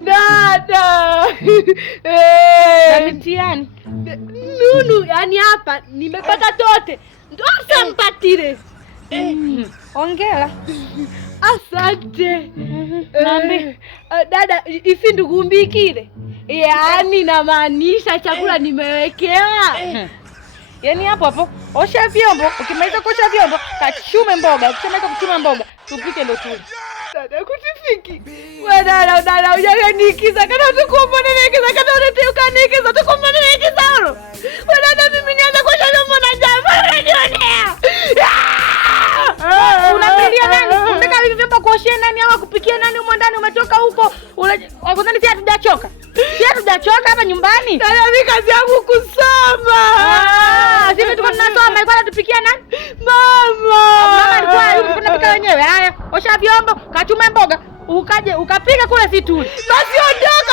Dada. Na mtihani. Nunu, yani hapa nimepata tote. Ndio sampatile. Hongera. Asante. Naambi. Dada, ifi ndugumbikile. Yaani namaanisha chakula nimewekewa. Yaani hapo hapo osha vyombo, ukimaliza kuosha vyombo, kachume mboga, ukimaliza kuchuma mboga, tupike ndo tule. Dada kutifiki. Wewe dada hujanikiza kana tukumbonelekeza kana unateukanikeza tukumbonelekeza hilo. Wewe dada mimi nianza kuosha vyombo na jamaa unanionea. Unamlilia nani? Unataka hivi vyombo kuoshia nani au kupikia nani huko ndani umetoka huko? Unadhani si hatujachoka? Si hatujachoka hapa nyumbani? Dada mimi kazi yangu kusoma. Sisi tuko tunasoma, ilikuwa anatupikia nani? Mama. Mama alikuwa yuko tunapika wenyewe. Haya, osha vyombo, kachume mboga, ukaje ukapika kule si tuli. Basi ondoka.